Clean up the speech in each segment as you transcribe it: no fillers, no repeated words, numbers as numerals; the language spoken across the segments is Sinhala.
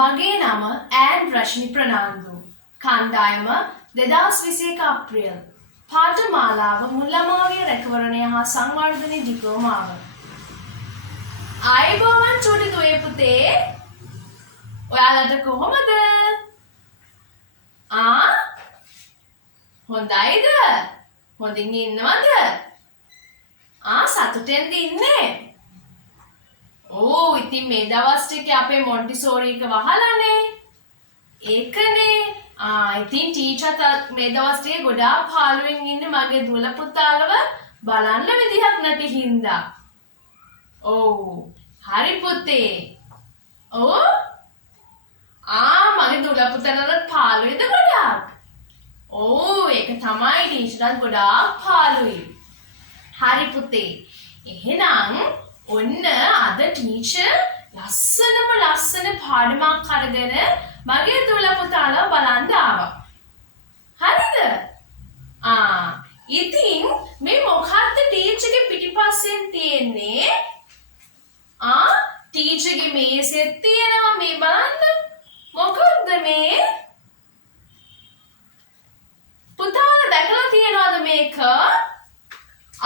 මගේ නම ඈන් රශ්මි ප්‍රනාන්දු. කණ්ඩායම 2021 අප්‍රේල්. පාඨමාලාව මුල්ලමාවිය රැකවරණය හා සංවර්ධන ඩිප්ලෝමාව. ආයුබෝවන් චූටි දුවේ පුතේ. ඔයාලට කොහොමද? හොඳයිද? හොඳින් ඉන්නවද? සතුටෙන්ද ඉන්නේ? ඉතින් මේ දවස් ටිකේ අපේ මොන්ටිසෝරි එක වහලානේ. ඒකනේ. ඉතින් ටීචර් මේ දවස් ටිකේ ගොඩාක් පාළුවෙන් ඉන්නේ මගේ දුවල පුතාලව බලන්න විදිහක් නැති හින්දා. හරි පුතේ. මගේ දුවල පුතාලට පාළුවේද ගොඩාක්? ඒක තමයි ටීචර්ට ගොඩාක් පාළුයි. හරි පුතේ. එහෙනම් ඔන්න අද ටීචර් ලස්සන පාඩමක් අරගෙන මගේ දුවල පුතාලව බලන්න ආවා. හරිද? ඉතින් මේ මොකක්ද ටීචර්ගේ පිටිපස්සෙන් තියෙන්නේ? ටීචර්ගේ මේසෙත් තියෙනවා මේ බලන්න. මොකක්ද මේ? පුතාලා දැකලා තියනවද මේක?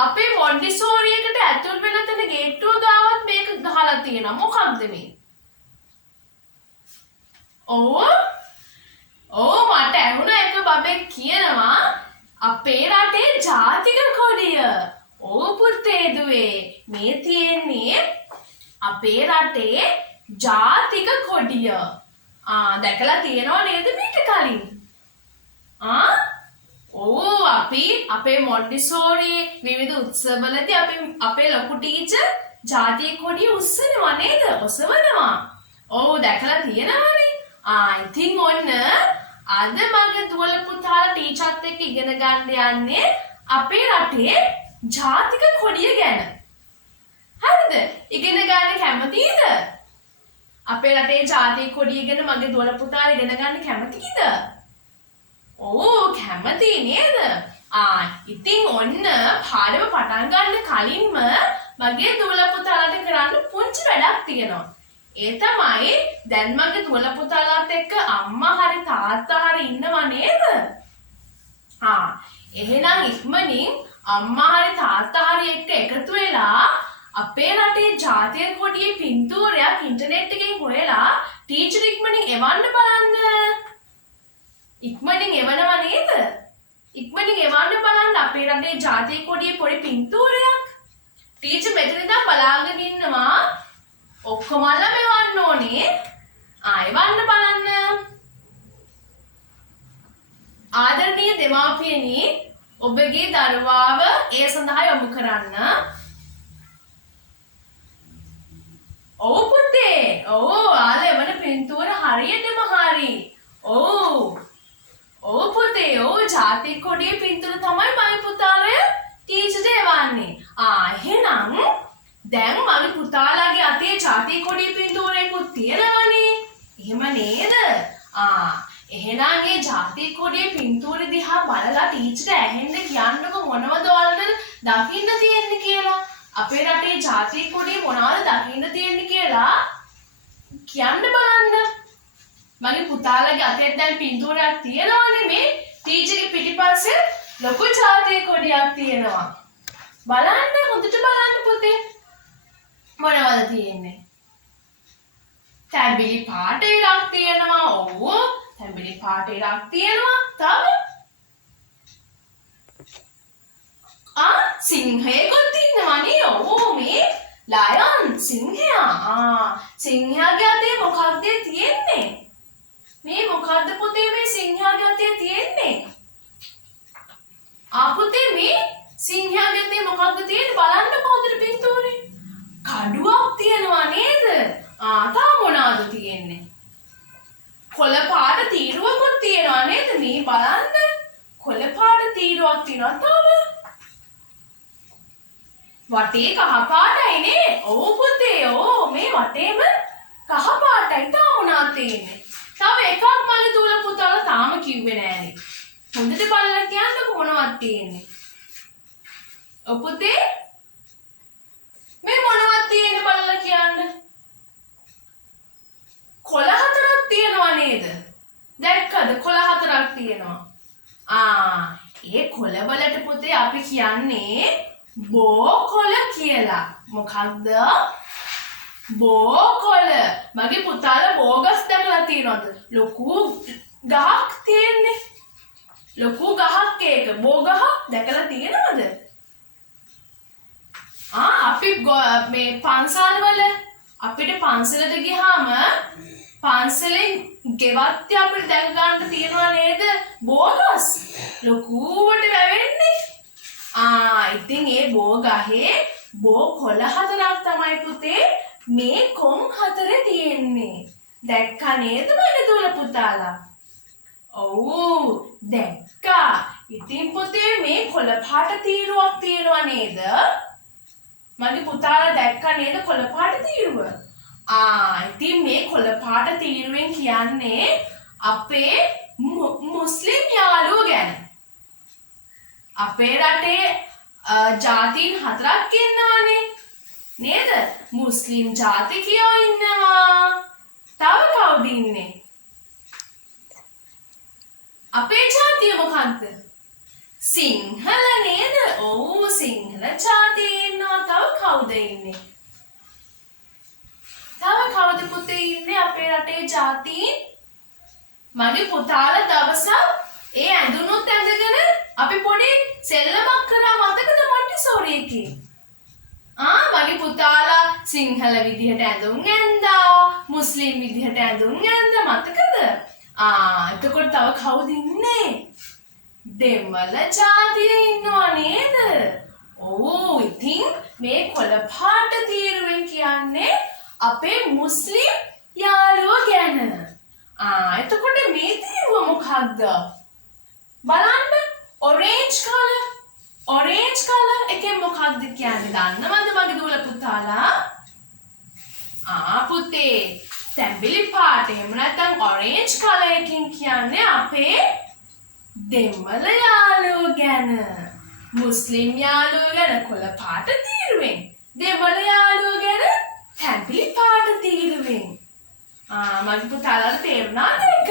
අපේ මොන්ටිසෝරි එකට ඇතුල් වෙන තැන ගේට්ටුව ගාවත් මේක ගහලා තියෙනවා. මොකක්ද මේ? මට ඇහුණා එක බබෙක් කියනවා අපේ රටේ ජාතික කොඩිය. පුතේ දුවේ මේ තියෙන්නේ අපේ රටේ ජාතික කොඩිය. දැකලා තියෙනව නේද මේක කලින්? අපි අපේ මොන්ටිසෝරි විවිධ උත්සවවලදී අපේ ලොකු ටීචර් ජාතික කොඩිය උස්සනවා නේද? ඔසවනවා. දැකලා තියෙනවනේ. ඉතින් ඔන්න අද මගේ දුවල පුතාලා ටීචර්ත් එක්ක ඉගෙන ගන්න යන්නේ අපේ රටේ ජාතික කොඩිය ගැන. හරිද? ඉගෙන ගන්න කැමතිද? අපේ රටේ ජාතික කොඩිය ගැන මගේ දුවල පුතාලා ඉගෙන ගන්න කැමතිද? කැමති නේද? ඉතින් ඔන්න පාඩම පටන් ගන්න කලින්ම මගේ දුවල පුතාලාට කරන්න පුංචි වැඩක් තියෙනවා. ඒ තමයි දැන් මගේ දුවල පුතාලාත් එක්ක අම්මා හරි තාත්තා හරි ඉන්නව නේද? එහෙනම් ඉක්මනින් අම්මා හරි තාත්තා හරි එක්ක එකතු වෙලා අපේ රටේ ජාතික කොඩියේ පින්තූරයක් ඉන්ටර්නෙට් එකෙන් හොයලා ටීචර් ඉක්මනින් එවන්න බලන්න. ඉක්මනින් එවනවා නේද? ඉක්මනින් එවන්න බලන්න අපේ රටේ ජාතික කොඩියේ පොඩි පින්තූරයක්. ටීචර් මෙතන ඉඳන් බලාගෙන ඉන්නවා. ඔක්කොමලා මෙවන්න ඕනේ. එවන්න බලන්න. ආදරණීය දෙමාපියනි, ඔබගේ දරුවාව ඒ සඳහා යොමු කරන්න. පුතේ. ඔයාලා එවන පින්තූර හරියටම හරි. පුතේ ජාතික කොඩියේ පින්තූර තමයි මගේ පුතාලය ටීචර්ට එවන්නේ. එහෙනම් දැන් මගේ පුතාලාගේ අතේ ජාතික කොඩියේ පින්තූරයකුත් තියෙනවනේ. එහෙම නේද? එහෙනම් මේ ජාතික කොඩියේ පින්තූර දිහා බලලා ටීචර්ට ඇහෙන්න කියන්නකො මොනවද ඔයාලට දකින්න තියෙන්නේ කියලා. අපේ රටේ ජාතික කොඩියේ මොනවද දකින්න තියෙන්නේ කියලා කියන්න බලන්න. මගේ පුතාලාගේ අතේ දැන් පින්තූරයක් තියෙනවානේ මේ ටීචර්ගේ පිටිපස්සේ ලොකු ජාතික කොඩියක් තියෙනවා. බලන්න හොඳට බලන්න පුතේ. මොනවද තියෙන්නේ? තැඹිලි පාට ඉරක් තියෙනවා. තැඹිලි පාට ඉරක් තියෙනවා. තව සිංහයෙකුත් ඉන්නවනේ. මේ ලයන් සිංහයා. සිංහයාගේ අතේ මොකක්ද තියෙන්නේ? මේ මොකද්ද පුතේ මේ සිංහයාගේ අතේ තියෙන්නේ? පුතේ මේ සිංහයාගේ අතේ මොකක්ද තියෙන්නේ? බලන්න කොහොමද පින්තූරේ? කඩුවක් තියෙනවා නේද? තා මොනවද තියෙන්නේ? කොළ පාට තීරුවකුත් තියෙනවා නේද? මේ බලන්න. කොළ පාට තීරුවක් තියෙනවා. තව වටේ කහ පාටයි නේ. පුතේ. මේ වටේම කහ පාටයි. තා මොනවද තියෙන්නේ? තව එකක් මගේ දුවල පුතාලා තාම කිව්වේ නෑනේ. හොඳට බලලා කියන්නකො මොනවද තියෙන්නේ? පුතේ මේ මොනවද තියෙන්නේ බලලා කියන්න. කොළ හතරක් තියෙනවා නේද? දැක්කද කොළ හතරක් තියෙනවා. ඒ කොළ වලට පුතේ අපි කියන්නේ බෝ කොළ කියලා. මොකක්ද? බෝ කොළ. මගේ පුතාලා බෝගස් දැකලා තියෙනවද? ලොකු ගහක් තියෙන්නේ. ලොකු ගහක් ඒක. බෝ ගහ දැකලා තියෙනවද? අපි මේ පන්සල් වල අපිට පන්සලට ගියාම පන්සලෙන් ගෙවත්තේ අපිට දැක ගන්න තියනවා නේද? බෝගස් ලොකුවට වැවෙන්නේ. ඉතින් ඒ බෝ ගහේ බෝ කොළ හතරක් තමයි පුතේ මේ කොන් හතරේ තියෙන්නේ. දැක්කා නේද මගේ දුල පුතාලා? ඔව් දැක්කා. ඉතින් පුතේ මේ කොළ පාට තීරුවක් තියෙනවා නේද? මගේ පුතාලා දැක්කා නේද කොළ පාට තීරුව? ඉතින් මේ කොළ පාට තීරුවෙන් කියන්නේ අපේ මුස්ලිම් යාළුවෝ ගැන. අපේ රටේ ජාතීන් හතරක් ඉන්නවානේ නේද? මුස්ලිම් ජාතිකයෝ ඉන්නවා. තව කවුද ඉන්නේ? අපේ ජාතිය මොකක්ද? සිංහල නේද? ඔව් සිංහල ජාතිය ඉන්නවා. තව කවුද ඉන්නේ? තව කවුද පුතේ ඉන්නේ අපේ රටේ ජාතීන්? මගේ පුතාලා දවසක් ඒ ඇඳුනුත් ඇඳගෙන අපි පොඩි සෙල්ලමක් කරා මතකද මොන්ටිසෝරි එකේ? මගේ පුතාලා සිංහල විදිහට ඇඳුම් ඇඳා, මුස්ලිම් විදිහට ඇඳුම් ඇඳා මතකද? එතකොට තව කවුද ඉන්නේ? දෙමළ ජාතිය ඉන්නවා නේද? ඔව් ඉතින් මේ කොළ පාට තීරුවෙන් කියන්නේ අපේ මුස්ලිම් යාළුවෝ ගැන. එතකොට මේ තීරුව මොකක්ද? බලන්න orange color. orange color එකෙන් මොකක්ද කියන්නේ දන්නවද මගේ දුවලා පුතාලා? පුතේ තැඹිලි පාට එහෙම නැත්නම් orange color එකෙන් කියන්නේ අපේ දෙමළ යාළුවෝ ගැන. මුස්ලිම් යාළුවෝ ගැන කොළ පාට තීරුවෙන්. දෙමළ යාළුවෝ ගැන තැඹිලි පාට තීරුවෙන්. මගේ පුතාලාට තේරුණාද ඒක?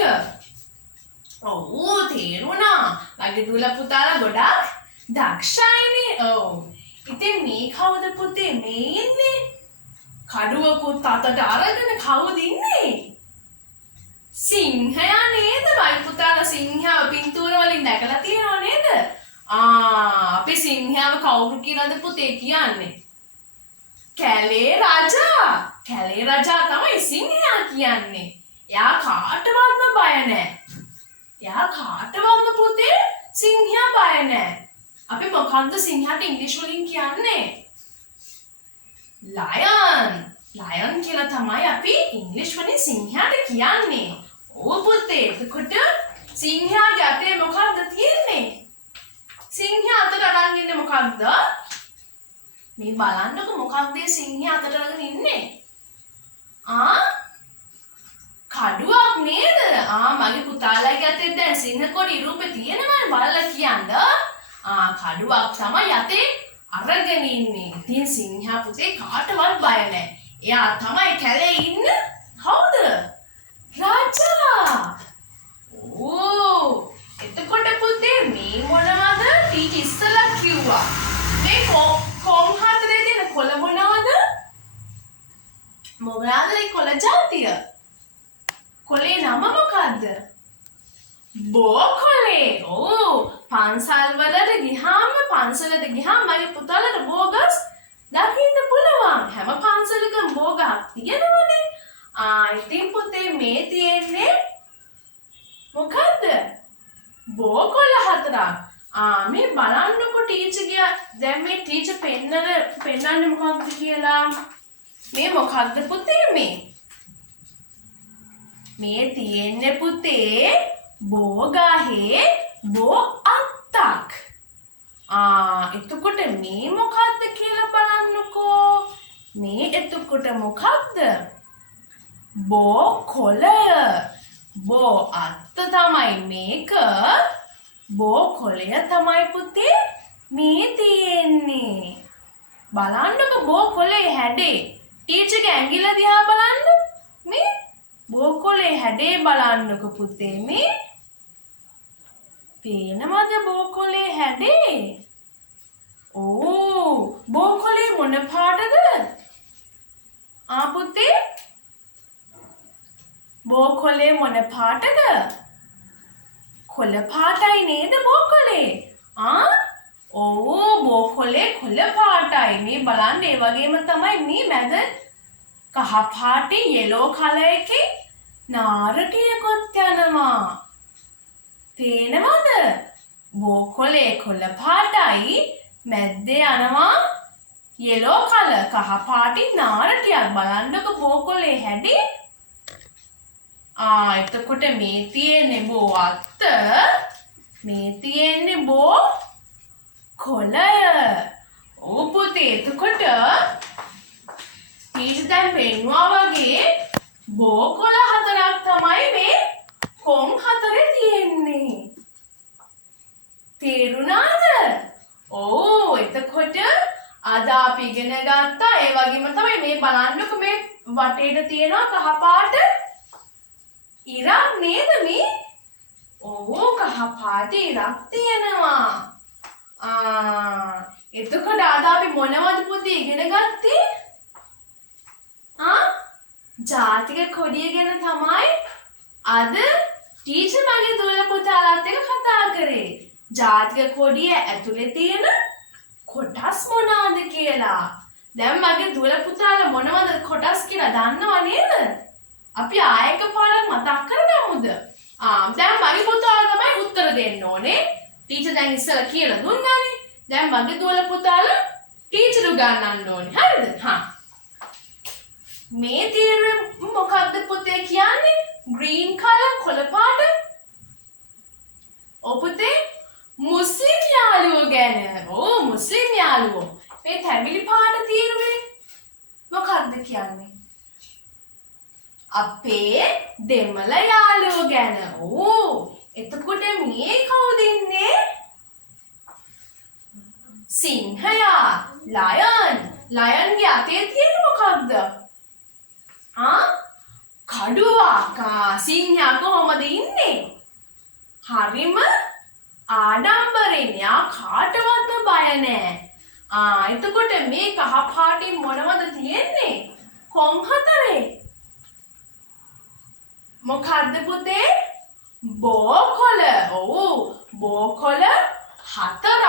ඔව් තේරුණා. මගේ දුවලා පුතාලා ගොඩක් දක්ෂයිනේ. ඔව්. ඉතින් මේ කවුද පුතේ මේ ඉන්නේ? කඩුවකුත් අතට අරගෙන කවුද ඉන්නේ? සිංහයා නේද? මගේ පුතාලා සිංහයාව පින්තූර වලින් දැකලා තියෙනව නේද? අපි සිංහයාව කවුරු කියලාද පුතේ කියන්නේ? කැලේ රජා. කැලේ රජා තමයි සිංහයා කියන්නේ. එයා කාටවත්ම බය නැහැ. එයා කාටවත්ම පුතේ සිංහයා බය නැහැ. අපි මොකක්ද සිංහයාට ඉංග්‍රීසි වලින් කියන්නේ? lion. lion කියලා තමයි අපි ඉංග්‍රීසි වලින් සිංහයාට කියන්නේ. ඕ පුතේ එතකොට සිංහයාගේ අතේ මොකක්ද තියෙන්නේ? සිංහයා අතට අරන් ඉන්නේ මොකක්ද? මේ බලන්නකො මොකක්ද සිංහයා අතට අරගෙන ඉන්නේ? කඩුවක් නේද? මගේ පුතාලාගේ අතේ දැන් සිංහ කොඩි රූපේ තියෙනවනේ බලලා කියන්න. කඩුවක් තමයි අතේ අරගෙන ඉන්නේ. ඉතින් සිංහයා පුතේ කාටවත් බය නැහැ. එයා තමයි කැලේ ඉන්න කවුද? රජා. එතකොට පුතේ මේ මොනවද? ටීචර් ඉස්සලා කිව්වා. මේ කොන් හතරේ තියෙන කොළ මොනවද? මොකක්ද මේ කොළ ජාතිය? කොළේ නම මොකද්ද? බෝ කොළේ. පන්සල් වලට ගියාම මගේ පුතාලට බෝගස් දකින්න පුළුවන්. හැම පන්සලකම බෝගක් තියෙනවනේ. ඉතින් පුතේ මේ තියෙන්නේ මොකද්ද? බෝ කොළ හතරක්. මේ බලන්නකො ටීචර් ගියා. දැන් මේ ටීචර් පෙන්නන්නේ මොකක්ද කියලා. මේ මොකක්ද පුතේ මේ? මේ තියෙන්නේ පුතේ බෝ ගහේ බෝ අත්තක්. එතකොට මේ මොකක්ද කියලා බලන්නකෝ. මේ එතකොට මොකක්ද? බෝ කොළය. බෝ අත්ත තමයි මේක. බෝ කොළය තමයි පුතේ මේ තියෙන්නේ. බලන්නකෝ බෝ කොළේ හැඩේ. ටීචර්ගේ ඇඟිල්ල දිහා බලන්න. මේ බෝකොලේ හැඩේ බලන්නකො පුතේ මේ. පේනවද බෝකොලේ හැඩේ? ඕ බෝකොලේ මොන පාටද? පුතේ බෝකොලේ මොන පාටද? කොළ පාටයි නේද බෝකොලේ? ඕ බෝකොලේ කොළ පාටයි. මේ බලන්න ඒ වගේම තමයි මේ මැද කහ පාටේ yellow color එකේ නාරකයකොත් යනවා. පේනවද? බෝකොලේ කොළ පාටයි මැද්දේ යනවා yellow color කහ පාටින් නාරකයක්. බලන්නකො බෝකොලේ හැඩේ. එතකොට මේ තියෙන්නේ බෝ අත්ත, මේ තියෙන්නේ බෝ කොළය. ඔව් පුතේ එතකොට ටීචර් දැන් පෙන්වුවා වගේ බෝ කොළ 4ක් තමයි මේ කොන් 4 තියෙන්නේ. තේරුණාද? ඔව් එතකොට අද අපි ඉගෙන ගත්තා ඒ වගේම තමයි මේ බලන්නකො මේ වටේට තියෙනවා කහ පාට ඉරක් නේද මේ? ඔව් කහ පාට ඉරක් තියෙනවා. එතකොට අද අපි මොනවද පුතේ ඉගෙන ගත්තේ? ජාතික කොඩිය ගැන තමයි අද ටීචර් මගේ දුවල පුතාලාත් එක්ක කතා කරේ. ජාතික කොඩිය ඇතුලේ තියෙන කොටස් මොනවාද කියලා. දැන් මගේ දුවල පුතාලා මොනවද කොටස් කියලා දන්නව නේද? අපි ආයෙක පාඩම් මතක් කරගමුද? දැන් මගේ පුතාලා තමයි උත්තර දෙන්න ඕනේ. ටීචර් දැන් ඉස්සෙල්ලා කියලා දුන්නානේ. දැන් මගේ දුවල පුතාලා ටීචර් උගන්වන්න ඕනේ. හරිද? මේ තීරුව මොකක්ද පුතේ කියන්නේ? green color කොළ පාට. පුතේ මුස්ලිම් යාළුවෝ ගැන. මුස්ලිම් යාළුවෝ. මේ තැඹිලි පාට තීරුවේ මොකක්ද කියන්නේ? අපේ දෙමළ යාළුවෝ ගැන. එතකොට මේ කවුද ඉන්නේ? සිංහයා. ලයන්. ලයන්ගේ අතේ තියෙන මොකක්ද? කඩුවක්. සිංහයා කොහොමද ඉන්නේ? හරිම ආඩම්බරෙන්. යා කාටවත් බය නැහැ. එතකොට මේ කහ පාටින් මොනවද තියෙන්නේ? කොන් 4. මොකද්ද පුතේ? බෝකොළ. බෝකොළ 4ක්.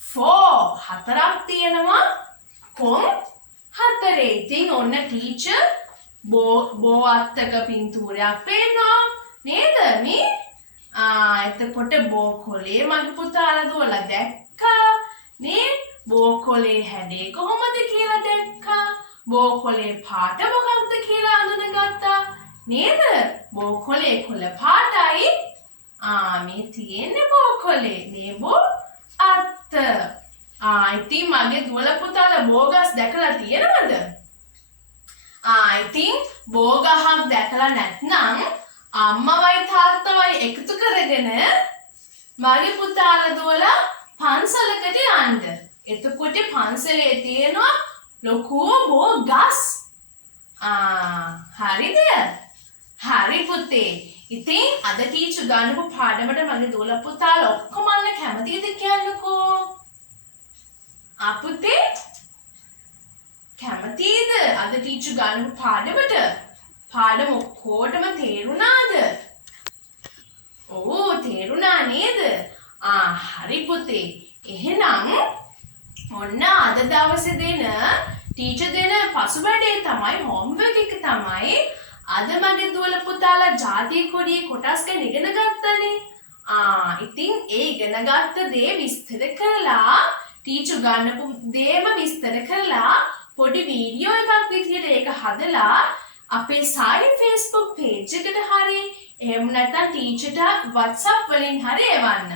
4ක් තියෙනවා කොන් 4. ඉතින් ඔන්න ටීචර් බෝ අත්තක පින්තූරයක් පෙන්නවා නේද මේ? එතකොට බෝකොලේ මගේ පුතාලා දුවලා දැක්කා නේ. බෝකොලේ හැඩේ කොහොමද කියලා දැක්කා. බෝකොලේ පාට මොකක්ද කියලා අඳුනගත්තා නේද? බෝකොලේ කොළ පාටයි. මේ තියෙන්නේ බෝකොලේ. මේ බෝ අත්ත. ඉතින් මගේ දුවල පුතාලා බෝගස් දැකලා තියෙනවද? ඉතින් බෝගහක් දැකලා නැත්නම් අම්මවයි තාත්තවයි එකතු කරගෙන මගේ පුතාලා දුවලා පන්සලකට යන්න. එතකොට පන්සලේ තියෙනවා ලොකු බෝගස්. හරිද? හරි පුතේ. ඉතින් අද ටීචර් ගන්නපු පාඩමට මගේ දුවල පුතාලා ඔක්කොම කැමතිද කියන්නකෝ? පුතේ කැමතිද අද ටීචර් ගන්නපු පාඩමට? පාඩම ඔක්කොටම තේරුණාද? තේරුණා නේද? හරි පුතේ. එහෙනම් ඔන්න අද දවසේ දෙන ටීචර් දෙන පසුබැඩේ තමයි හෝම්වර්ක් එක තමයි අද මගේ දුවල පුතාලා ජාතික කොඩියේ කොටස් ගැන ඉගෙන ගත්තනේ. ඉතින් ඒ ඉගෙන ගත්ත දේ විස්තර කරලා ටීචර් ගන්නපු දේම විස්තර කරලා පොඩි වීඩියෝ එකක් විදියට ඒක හදලා අපේ සායි Facebook page එකට හරි එහෙම නැත්නම් ටීචර්ට WhatsApp වලින් හරි එවන්න.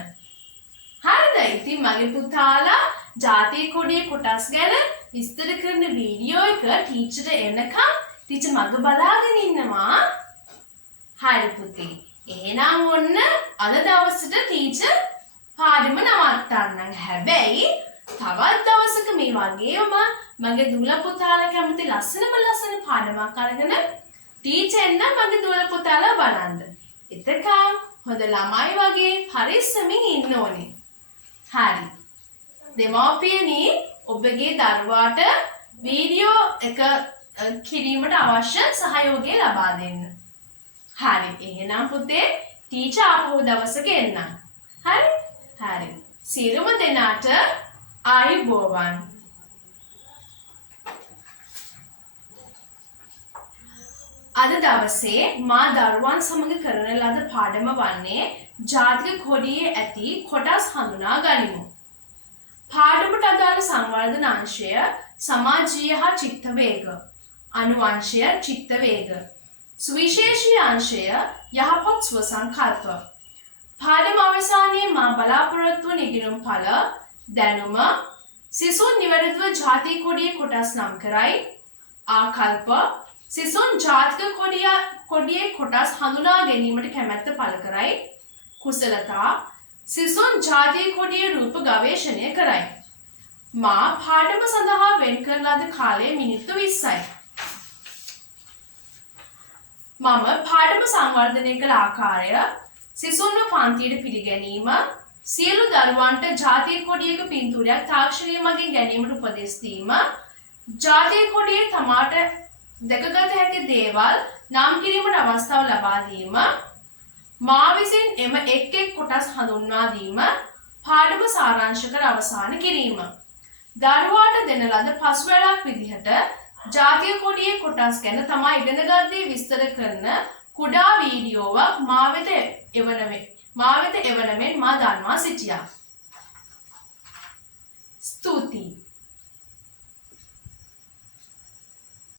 හරිද? ඉතින් මගේ පුතාලා ජාතික කොඩියේ කොටස් ගැන විස්තර කරන වීඩියෝ එක ටීචර්ට එනකම් ටීචර් මග බලාගෙන ඉන්නවා. හරි පුතේ. එහෙනම් ඔන්න අද දවසට ටීචර් පාඩම නවත්තන්නම්. හැබැයි තවත් දවසක මේ වගේම මගේ දුවල පුතාලා කැමති ලස්සන පාඩමක් අරගෙන ටීචර් එන්න මගේ දුවල පුතාලා බලන්න. එතකම් හොඳ ළමයි වගේ පරිස්සමින් ඉන්න ඕනේ. හරි. දෙමාපියනි ඔබගේ දරුවාට වීඩියෝ එක කිරීමට අවශ්‍ය සහයෝගය ලබා දෙන්න. හරි. එහෙනම් පුතේ ටීචර් ආපහු දවසක එන්නම්. හරි? හරි. සියලුම දෙනාට ආයුබෝවන්. අද දවසේ මා දරුවන් සමග කරන ලද පාඩම වන්නේ ජාතික කොඩියේ ඇති කොටස් හඳුනා ගනිමු. පාඩමට අදාළ සංවර්ධන අංශය සමාජීය හා චිත්ත වේග, අනුවංශය චිත්ත වේග, සුවිශේෂී අංශය යහපත් ස්ව සංකල්ප. පාඩම අවසානයේ මා බලාපොරොත්තු වන ඉගෙනුම් ඵල දැනුම සිසුන් නිවැරදිව ජාතික කොඩියේ කොටස් නම් කරයි, ආකල්ප සිසුන් ජාතික කොඩියේ කොටස් හඳුනා ගැනීමට කැමැත්ත පළ කරයි, කුසලතා සිසුන් ජාතික කොඩියේ රූප ගවේෂණය කරයි. මා පාඩම සඳහා වෙන් කරන ලද කාලය මිනිත්තු 20යි. මම පාඩම සංවර්ධනය කළ ආකාරය සිසුන්ව පන්තියට පිළිගැනීම, සියලු දරුවන්ට ජාතික කොඩියක පින්තූරයක් තාක්ෂණය මගින් ගැනීමට උපදෙස් දීම, ජාතික කොඩියේ තමාට දැකගත හැකි දේවල් නම් කිරීමට අවස්ථාව ලබා දීම, මා විසින් එම එක් කොටස් හඳුන්වා දීම, පාඩම සාරාංශ කර අවසන් කිරීම. දරුවාට දෙන ලද පසුබෑමක් විදිහට ජාතික කොඩියේ කොටස් ගැන තමා ඉගෙන ගත්තේ විස්තර කරන කුඩා වීඩියෝවක් මා වෙත එවන මෙන් මා දන්වා සිටියා. ස්තුතියි.